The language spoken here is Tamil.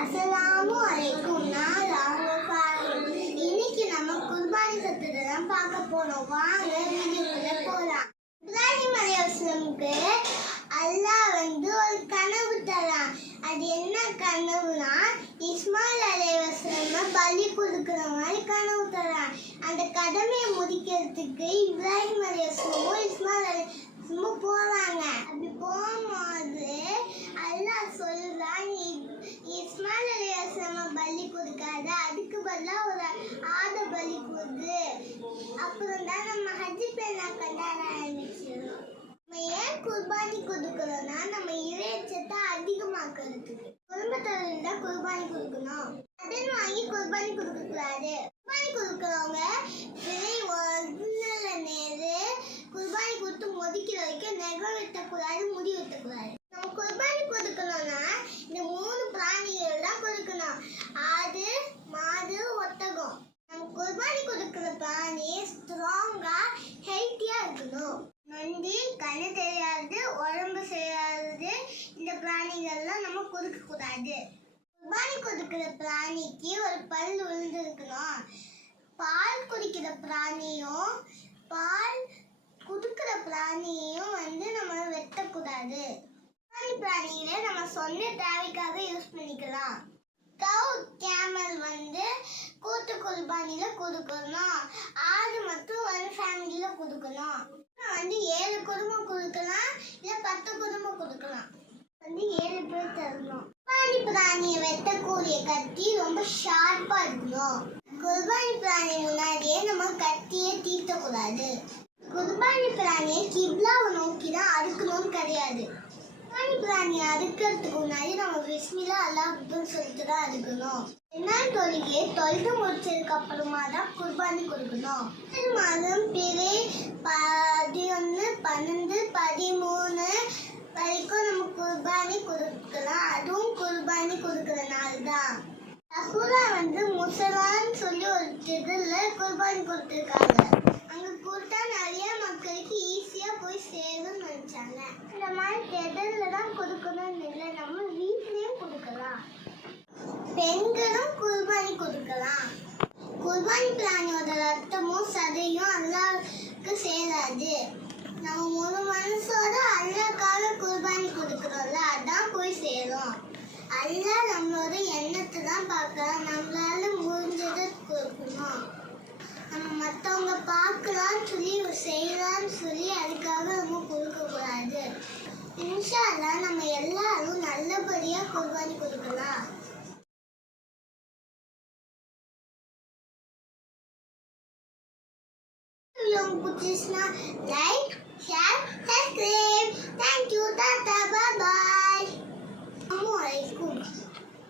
அஸ்ஸலாமு அலைக்கும். நான் இன்னைக்கு நம்ம குர்பானி சத்தத்தை தான் பார்க்க போறோம். வாங்க வீடியோக்குள்ள போலாம். இப்ராஹிம் அலைஹிஸ்ஸலாமுக்கு அல்லாஹ் ஒரு கனவு தரான். அது என்ன கனவுனா, இஸ்மாயில் அலைஹிஸ்ஸலாம் பலி கொடுக்கிற மாதிரி கனவு தரான். அந்த கடமையை முடிக்கிறதுக்கு இப்ராஹிம் அலைஹிஸ்ஸலாமும் இஸ்மாயில் அலைஹிஸ்ஸலாமும் போறாங்க. அப்படி போகும்போது அல்லாஹ் சொல்றான், இஸ்மாயில் அலைஹிஸ்ஸலாம் பலி கொடுக்காத, அதுக்கு பதிலாக ஒரு ஆடை பலி கொடு. அப்புறம் தான் நம்ம ஹஜ் பெருநாள் கொண்டாட ஆரம்பிச்சிடும். நம்ம ஏன் குர்பானி கொடுக்கிறோம்னா, நம்ம இறைச்சத்தை அதிகமாக்குறதுக்கு. குடும்பத்தில் தான் குர்பானி கொடுக்கணும். கடன் வாங்கி குர்பானி கொடுக்க கூடாது. குர்பானி கொடுக்கிறவங்க குர்பானி கொடுத்து முதிக்கிற வரைக்கும் நெகம் வெட்டக்கூடாது, முடி வெட்டக்கூடாது. நம்ம குர்பானி கொடுக்கணும்னா இந்த 3 பிராணிகள் தான் கொடுக்கணும்: ஆடு, மாடு, ஒட்டகம். நம்ம குர்பானி கொடுக்கிற பிராணி ஸ்ட்ராங்கா ஹெல்த்தியா இருக்கணும். நன்றி, கண்ணு தெரியாது, உடம்பு செய்யாது, இந்த பிராணிகள்லாம் நம்ம கொடுக்க கூடாது. குர்பானி கொடுக்கிற பிராணிக்கு ஒரு பல் விழுந்திருக்கணும். பால் குடிக்கிற பிராணியும் பால் குடுக்கிற பிராணியையும் நம்ம வெட்டக்கூடாது. பிராணிகளை நம்ம சொன்ன தேவைக்காக யூஸ் பண்ணிக்கலாம். கவு, கேமல் கூட்டு குர்பானில கொடுக்கணும். ஆடு மட்டும் ஒரு ஃபேமிலியில கொடுக்கணும். 7 குடும்பம் கொடுக்கலாம், இல்ல 10 குடும்பம் கொடுக்கலாம். 7 பேர் தரணும். குர்பானி பிராணியை வெட்டக்கூடிய கத்தி ரொம்ப ஷார்ப்பா இருக்கணும். குர்பானி பிராணி முன்னாடியே நம்ம கத்தியை தீர்த்தக்கூடாது. குர்பானி பிராணியை கிப்லாவை நோக்கி தான் அறுக்கணும்னு கிடையாது. குர்பானி பிராணியை அறுக்கிறதுக்கு முன்னாடி நம்ம பிஸ்மில்லா அல்லாஹ்னு சொல்லிட்டு தான் அறுக்கணும். தொழுகையை தொழுது முடிச்சதுக்கு அப்புறமா தான் குர்பானி கொடுக்கணும். மாதம் பிறை 11, 12, 13 வரைக்கும் நம்ம குர்பானி கொடுக்கலாம். அதுவும் குர்பானி கொடுக்கிற நாள் தான். ரசூலா முசலான்னு சொல்லி ஒரு திடல்ல குர்பானி கொடுத்துருக்காங்க. அங்க கொடுத்தா நிறைய மக்களுக்கு ஈஸியா போய் சேரும்னு நினைச்சாங்க. இந்த மாதிரி திடல்ல தான் கொடுக்கணும்னு இல்லை, நம்ம வீட்லயும் கொடுக்கலாம். பெண்களும் குர்பானி கொடுக்கலாம். குர்பானி பிராணியோட ரத்தமும் சதையும் அல்லாஹ்வுக்கு சேராது. நம்ம முழு மனசோட அல்லாஹ்க்காக குர்பானி கொடுக்கிறோம்ல, அதான் போய் சேரும். அல்லாஹ் நம்மளோட எண்ணத்தை தான் பார்க்கலாம். நம்மளால முடிஞ்சதை கொடுக்கணும். நம்ம மற்றவங்க பார்க்கலான்னு சொல்லி செய்யலான்னு சொல்லி அதுக்காக நம்ம கொடுக்கக்கூடாது. இன்ஷா அல்லாஹ் நம்ம எல்லாரும் நல்லபடியா குர்பானி கொடுக்கலாம். Like, share, subscribe. Thank you, Tata.